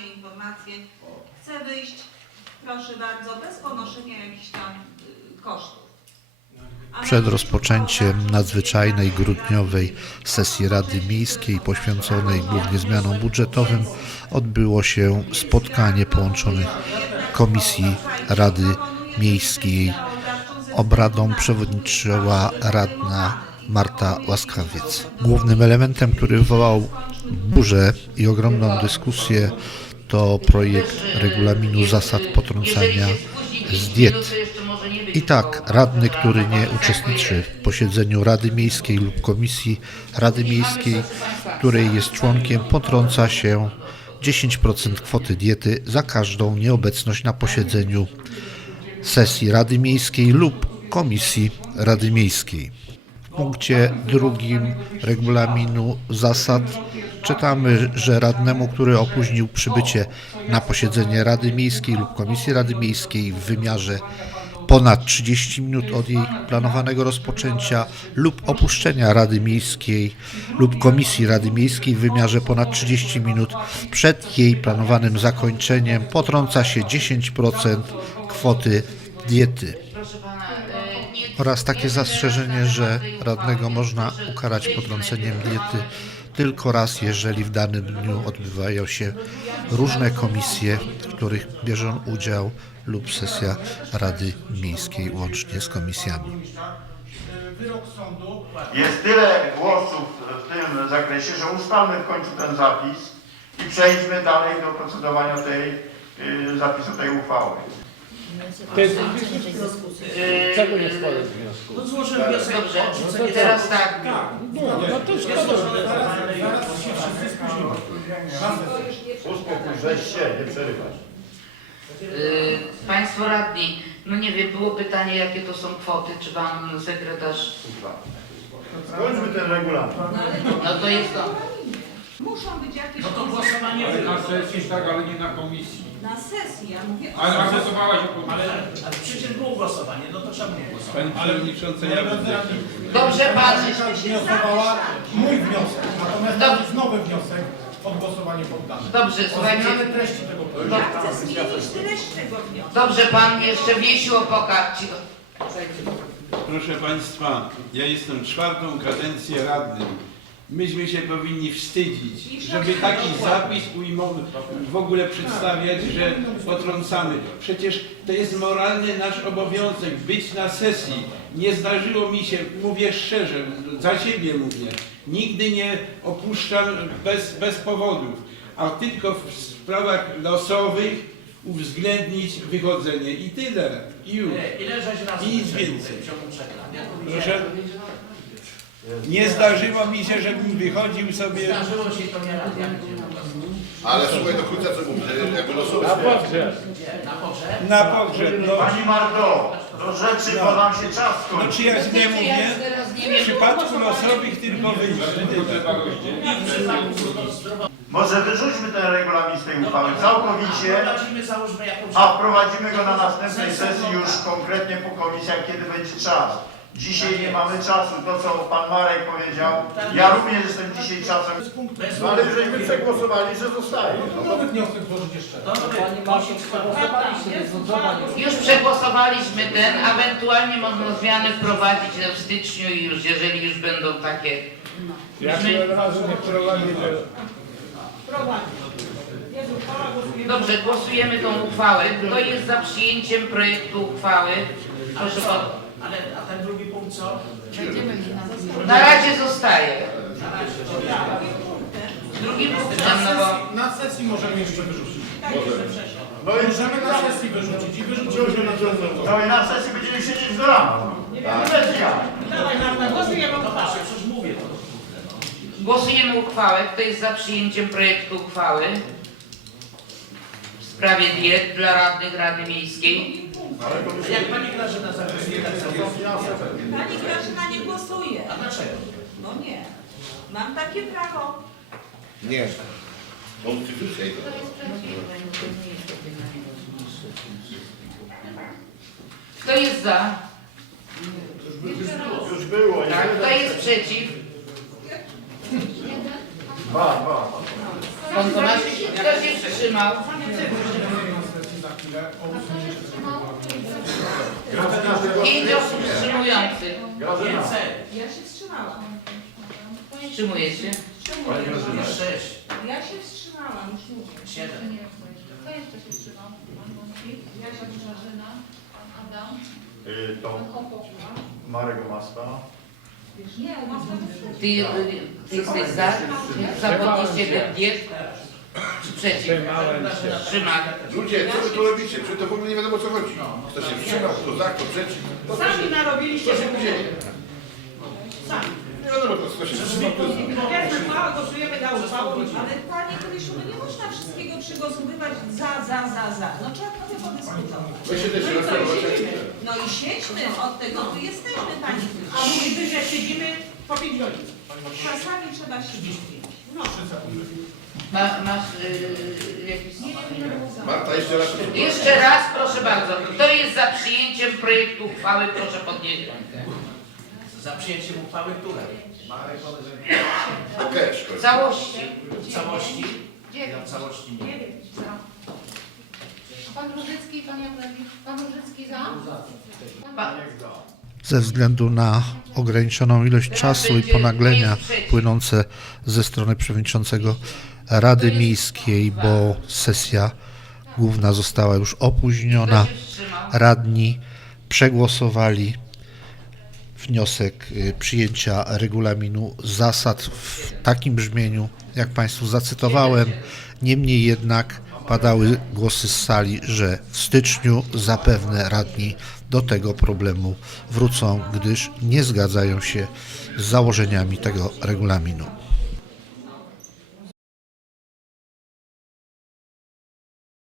informacje, chce wyjść, proszę bardzo, bez ponoszenia jakichś tam y, kosztów. Przed rozpoczęciem nadzwyczajnej grudniowej sesji Rady Miejskiej poświęconej głównie zmianom budżetowym odbyło się spotkanie połączonych Komisji Rady Miejskiej. Obradom przewodniczyła radna Marta Łaskawiec. Głównym elementem, który wywołał burzę i ogromną dyskusję to projekt regulaminu zasad potrącania z diet. I tak, radny, który nie uczestniczy w posiedzeniu Rady Miejskiej lub Komisji Rady Miejskiej, której jest członkiem, potrąca się 10% kwoty diety za każdą nieobecność na posiedzeniu sesji Rady Miejskiej lub Komisji Rady Miejskiej. Punkcie drugim regulaminu zasad. Czytamy, że radnemu, który opóźnił przybycie na posiedzenie Rady Miejskiej lub Komisji Rady Miejskiej w wymiarze ponad 30 minut od jej planowanego rozpoczęcia lub opuszczenia Rady Miejskiej lub Komisji Rady Miejskiej w wymiarze ponad 30 minut przed jej planowanym zakończeniem potrąca się 10% kwoty diety Oraz takie nie zastrzeżenie, że radnego można ukarać potrąceniem diety tylko raz, jeżeli w danym dniu odbywają się różne komisje, w których bierze udział lub sesja Rady Miejskiej łącznie z komisjami. Jest tyle głosów w tym zakresie, że ustalmy w końcu ten zapis i przejdźmy dalej do procedowania tej y, zapisu tej uchwały. To jest, czego nie składasz wniosku? No złożyłem wniosek o Dobrze, odrzucenie teraz tak. No, no to szkoda. zaraz, zaraz się wszyscy spóźnimy. Uspokój, weź się, nie przerywać. E, Państwo radni, no nie wiem, było pytanie, jakie to są kwoty, czy pan sekretarz... Skończmy ten regulamin. No to jest to. Muszą być jakieś No to głosowanie Ale na sesji tak, ale nie na komisji. na sesji, ja mówię o Ale a sesji. głosowałaś o komisji. Ale, ale przecież było głosowanie, no to czemu nie głosować? Pani Przewodnicząca, ja będę... Dobrze, pan... Wnioskowała mój wniosek, natomiast to jest nowy wniosek od głosowania poddany. Dobrze, O słuchajcie. zmianę treści tego projektu. Chcę zmienić treść tego wniosku. Dobrze, pan jeszcze wiesił opoka. Proszę Państwa, ja jestem czwartą kadencję radnym. Myśmy się powinni wstydzić, żeby taki zapis ujmowy w ogóle przedstawiać, że potrącamy. Przecież to jest moralny nasz obowiązek być na sesji. Nie zdarzyło mi się, mówię szczerze, za siebie mówię, nigdy nie opuszczam bez, bez powodów, a tylko w sprawach losowych uwzględnić wychodzenie i tyle. I już. Ile żeś razy Nic wyszedł więcej. w ciągu Proszę? Nie zdarzyło mi się, żebym wychodził sobie. Zdarzyło się to nie raz, na was. słuchaj do końca co mówię, jakby losować. Na pogrzeb. Na pogrzeb? Na pogrzeb, no. Pani Marto, do rzeczy, bo nam się czas No skończy. czy ja źle mówię? teraz nie W przypadku losowych tylko wyjść. Może wyrzućmy ten regulamin z tej uchwały całkowicie, Prowadzimy, załóżmy jakąś... a wprowadzimy go na następnej sesji już konkretnie po komisjach, kiedy będzie czas. Dzisiaj nie mamy czasu, to co pan Marek powiedział, ja również jestem dzisiaj czasem, no ale żeśmy przegłosowali, że zostaje. Nowy wniosek złożyć jeszcze raz. To wy prosić Już przegłosowaliśmy ten, ewentualnie można zmiany wprowadzić w styczniu i już, jeżeli już będą takie. Się nie Dobrze, głosujemy tą uchwałę. Kto jest za przyjęciem projektu uchwały? Proszę pan. Ale a ten drugi punkt co? Na razie zostaje. Na razie. Drugim punktem, Na no bo sesji, na sesji możemy jeszcze wyrzucić. No i, Możemy na sesji wyrzucić i wyrzucimy na sesję. no i na sesji będziemy siedzieć do rana. Sesja. No właśnie, przecież mówię to. głosujemy uchwałę. Kto jest za przyjęciem projektu uchwały? W sprawie diet dla radnych Rady Miejskiej. Jak pani Grażyna zagłosuje tak samo? Pani Grażyna nie głosuje. A dlaczego? No nie. Mam takie prawo. Nie. Konstytucja i to. Kto jest za? Już było. Tak. Kto jest przeciw? Dwa, dwa. Pan Tomasz, kto się wstrzymał? Pięć osób wstrzymujących. Więcej. Ja się wstrzymałam. Wstrzymuje się. Jest sześć. Ja się wstrzymałam, już mówię. Siedem. Kto jeszcze się trzymał? Pan Wąsik, Ja się Grażyna, Adam, Y, To pan. Marek Omasta. Nie, u nas to jest Ty, ty jesteś za? Za podniesienie? Przeciw? Trzymałem się. Wstrzymał. Ludzie, co wy tu robicie? Czy to w ogóle nie wiadomo o co chodzi? Kto się wstrzymał, kto za, kto przeciw. To co Sami się, narobiliście, co się dzieje? Sami. Nie wiadomo, kto się wstrzymał, kto za. Każdy uchwała głosujemy na uchwałę. Ale panie Krysiu, no nie można wszystkiego przygłosowywać za, za, za, za. No trzeba trochę podyskutować. Weź się też No i co, rozprawować. siedźmy. No i siedźmy, od tego tu jesteśmy, pani A Krysiu. mówimy, że siedzimy po pięć godzin. Czasami trzeba siedzieć. No. Ma, masz yy, jakiś... Marta, jeszcze raz. Jeszcze raz, proszę bardzo. Kto jest za przyjęciem projektu uchwały, proszę podnieść rękę. Za przyjęciem uchwały której? Okej, W szkoda. całości. W całości? Ja w całości nie. Za. A pan Różycki, pan Jaklewicz, pan Różycki za? Pa, Ze względu na ograniczoną ilość czasu i ponaglenia płynące ze strony przewodniczącego Rady Miejskiej, bo sesja główna została już opóźniona, radni przegłosowali wniosek y, przyjęcia regulaminu zasad w takim brzmieniu, jak Państwu zacytowałem. Niemniej jednak padały głosy z sali, że w styczniu zapewne radni do tego problemu wrócą, gdyż nie zgadzają się z założeniami tego regulaminu.